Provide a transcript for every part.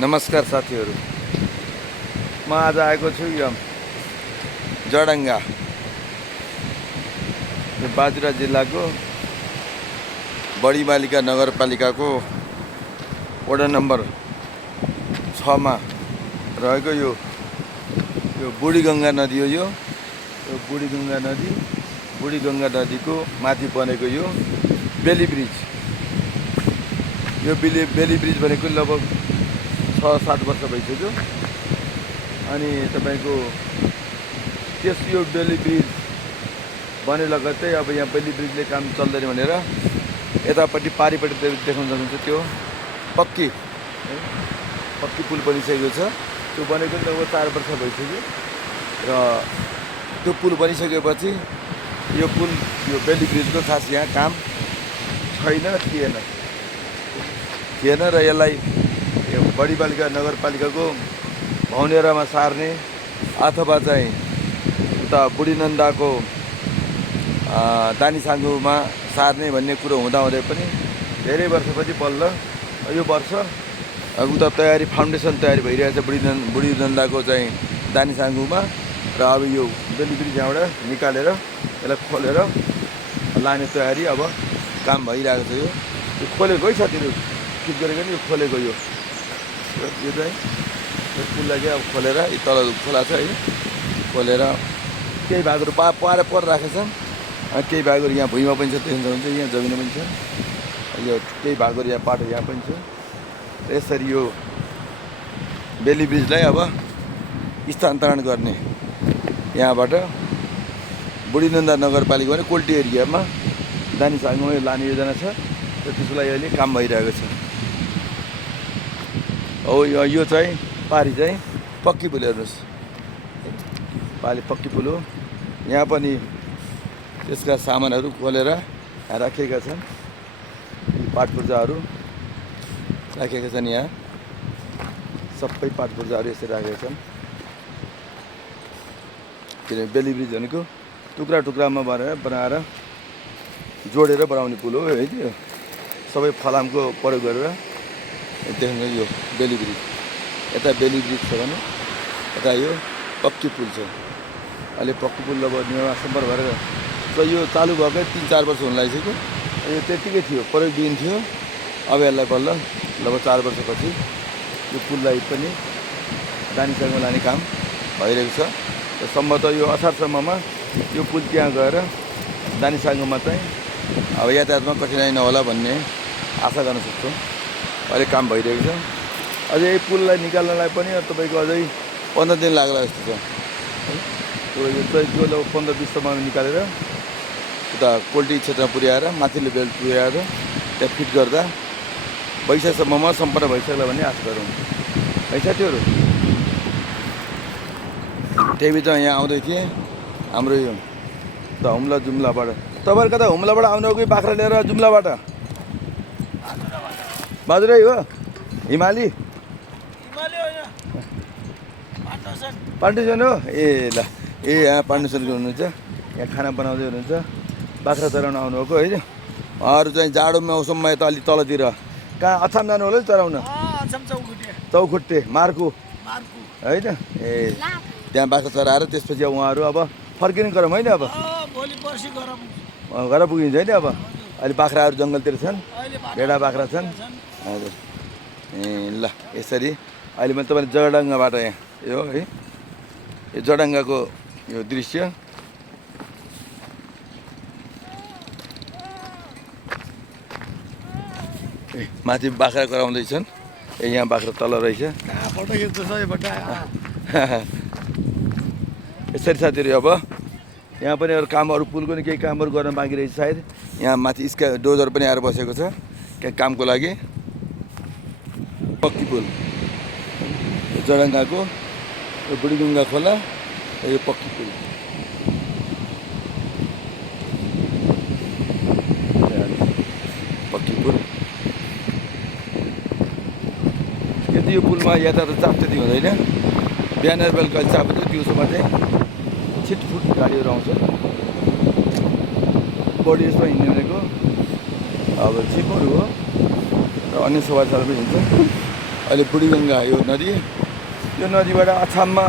नमस्कार साथीहरू, म आज आएको छु यो जडङ्गा, यो बाजुरा जिल्लाको बडीमालिका नगरपालिकाको वडा नम्बर 6 मा रहेको यो बुढीगङ्गा नदी हो। यो बुढीगङ्गा नदीको माथि बनेको यो बेली ब्रिज। यो बेली ब्रिज भनेको लगभग 6-7 वर्ष भइसक्यो। अनि तपाईको यो बेली ब्रिज बने लगत्तै अब यहाँ बेली ब्रिजले काम चल्दैन भनेर यतापट्टि पारिपट्टि देखाउन सक्नुहुन्छ, त्यो पक्की पुल बनिसकेको छ। त्यो बनेको लगभग 4 वर्ष भइसक्यो र त्यो पुल बनिसकेपछि यो बेली ब्रिजको खास यहाँ काम थिएन र यसलाई यो बडीमालिका नगरपालिकाको भौनेरामा सार्ने अथवा चाहिँ उता बुढीनन्दाको दानीसाङ्गुमा सार्ने भन्ने कुरो हुँदाहुँदै पनि धेरै वर्षपछि बल्ल यो वर्ष उता फाउन्डेसन तयारी भइरहेछ बुढीनन्दाको चाहिँ दानीसाङ्गुमा। र अब यो बेली ब्रिज यहाँबाट निकालेर यसलाई खोलेर लाने तयारी अब काम भइरहेको छ। यो खोलेको है साथीहरू, ठिक गरेको नि, यो खोलेको यो चाहिँ यो पुललाई चाहिँ अब खोलेर तल खोला छ है, खोलेर केही भागहरू पर राखेको छन्, केही भागहरू यहाँ भुइँमा पनि छ, देख्नुहुन्छ यहाँ जमिनमा पनि छ। यो केही भागहरू यहाँ बाटो यहाँ पनि छ। यसरी यो बेली ब्रिजलाई अब स्थानान्तरण गर्ने यहाँबाट बुढीनन्दा नगरपालिका भने कोल्टी एरियामा दानीसाङ्गुमा लाने योजना छ र त्यसको लागि अहिले काम भइरहेको छ। हो यो चाहिँ पारी चाहिँ पक्की पुल, हेर्नुहोस्, पाली पक्की पुल हो। यहाँ पनि त्यसका सामानहरू खोलेर राखेका छन्, पाटपुर्जाहरू राखेका छन्। यहाँ सबै पाटपुर्जाहरू यसरी राखेका छन्, किनभने बेली ब्रिज भनेको टुक्रामा बनाएर जोडेर बनाउने पुल हो है। त्यो सबै फलामको प्रयोग गरेर देख्नु यो बेली ब्रिज। यता बेली ब्रिज छ भने यता यो पक्की पुल छ। अहिले पक्की पुल अब निर्माण सम्पन्न भएर यो चालु भएकै 3-4 वर्ष हुन लागिसक्यो। यो त्यतिकै थियो, प्रयोगविहीन थियो। अब यसलाई बल्ल लगभग 4 वर्षपछि यो पुललाई पनि दानीसाङ्गुमा लाने काम भइरहेको छ। सम्भवतः यो असारसम्ममा यो पुल त्यहाँ गएर दानीसाङ्गुमा चाहिँ अब यातायातमा कठिनाइ नहोला भन्ने आशा गर्न सक्छौँ। अहिले काम भइरहेको छ। अझै यही पुललाई निकाल्नलाई पनि तपाईँको अझै 15 दिन लाग्ला जस्तो छ। त्यो 15-20 सम्म निकालेर उता कोल्टी क्षेत्रमा पुर्याएर माथिल्लो बेल्ट पुर्याएर त्यहाँ फिट गर्दा वैशाखसम्ममा सम्पन्न भइसक्ला भन्ने आशा गरौँ है साथीहरू। त्यही बिचमा यहाँ आउँदै थिएँ हाम्रो यो जुम्लाबाट। तपाईँहरू कता हुम्लाबाट आउनुभयो कि बाख्रा लिएर जुम्लाबाट? बाजुरै हो, हिमाली पाण्डुसन हो। ए ल, यहाँ पाण्डुसनको हुनुहुन्छ, यहाँ खाना बनाउँदै हुनुहुन्छ। बाख्रा चराउन आउनुभएको है। अरू चाहिँ जाडो मौसममा यता अलि तलतिर कहाँ अछाम जानु होला चराउन? चौखुट्टे मार्कु है त। ए त्यहाँ बाख्रा चराएर त्यसपछि उहाँहरू अब फर्किने गरौँ होइन? अब घर पुगिन्छ होइन? अब अहिले बाख्राहरू जङ्गलतिर छन्, भेडा बाख्रा छन्। हजुर, ए ल, यसरी अहिले मैले तपाईँले जडङ्गाबाट यहाँ यो है, यो जडङ्गाको यो दृश्य माथि बाख्रा कराउँदैछन्। यहाँ बाख्रा तल रहेछ। यसरी साथीहरू अब यहाँ पनि अरू कामहरू, पुलको नि केही कामहरू गर्न बाँकी रहेछ सायद। यहाँ माथि डोजर पनि आएर बसेको छ केही कामको लागि। पक्की पुल जडङ्गाको यो बुढीगङ्गा खोला, यो पक्की पुल। पक्की पुल यदि यो पुलमा यातायात चाप त्यति हुँदैन। बिहान बेलुका चाप हुन्छ, दिउँसोमा चाहिँ छिटफुट गाडीहरू आउँछ। बढी यसमा हिँड्ने भनेको अब जिपहरू हो र अन्य सवारीहरू पनि हुन्छ। अहिले बुढीगङ्गा यो नदी, यो नदीबाट अछाममा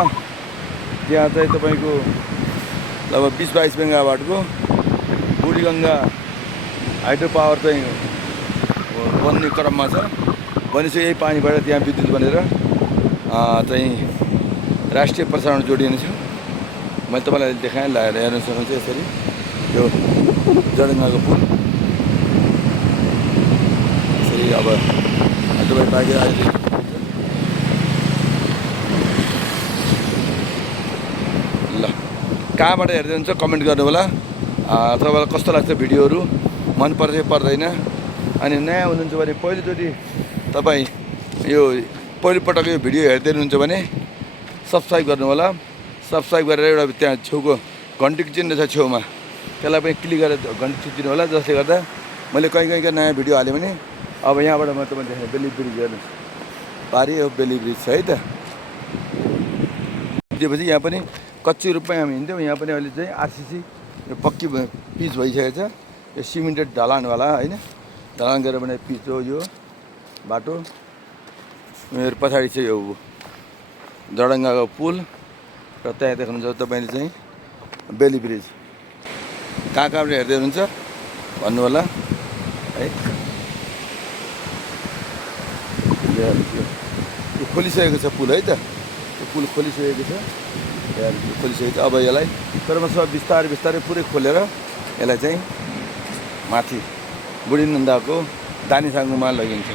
त्यहाँ चाहिँ तपाईँको लगभग 20-22 मेगावाटको बुढीगङ्गा हाइड्रो पावर चाहिँ बन्ने क्रममा छ। भनेपछि यही पानीबाट त्यहाँ विद्युत बनेर चाहिँ राष्ट्रिय प्रसारण जोडिने छ। मैले तपाईँलाई देखाएँ, लगाएर हेर्न सक्नुहुन्छ। यसरी यो जडङ्गाको पुल यसरी अब तपाईँ बाहिर आयो ल, कहाँबाट हेर्दै हुन्छ कमेन्ट गर्नु होला। तपाईँलाई कस्तो लाग्छ भिडियोहरू, मन पर्छ पर्दैन। अनि नयाँ हुनुहुन्छ भने पहिलोचोटि तपाईँ यो पहिलोपटक यो भिडियो हेर्दै हुनुहुन्छ भने सब्सक्राइब गर्नु होला। सब्सक्राइब गरेर एउटा त्यहाँ छेउको घन्टीको चिन्ह छ छेउमा, त्यसलाई पनि क्लिक गरेर घन्टी थिचिदिनु होला। जसले गर्दा मैले कहीँ नयाँ भिडियो हालेँ भने अब यहाँबाट म तपाईँले देखाएँ बेली ब्रिज हेर्नुहोस्, पारि यो बेली ब्रिज छ है त। त्यसपछि यहाँ पनि कच्ची रूपमै हामी हिँड्थ्यौँ, यहाँ पनि अहिले चाहिँ आरसिसी यो पक्की पिच भइसकेको छ। यो सिमेन्टेड ढलानवाला होइन, ढलान गरेर भने पिच हो यो बाटो। मेरो पछाडि चाहिँ यो जडङ्गाको पुल र त्यहाँ देख्नुहुन्छ तपाईँले चाहिँ बेली ब्रिज। कहाँबाट हेर्दै हुनुहुन्छ भन्नु होला है। यो खोलिसकेको छ पुल है त, यो पुल खोलिसकेको छ, खोलिसकेको छ। अब यसलाई क्रमशः बिस्तारै पुरै खोलेर यसलाई चाहिँ माथि बुढी नन्दाको दानी साङ्गुमा लगिन्छ।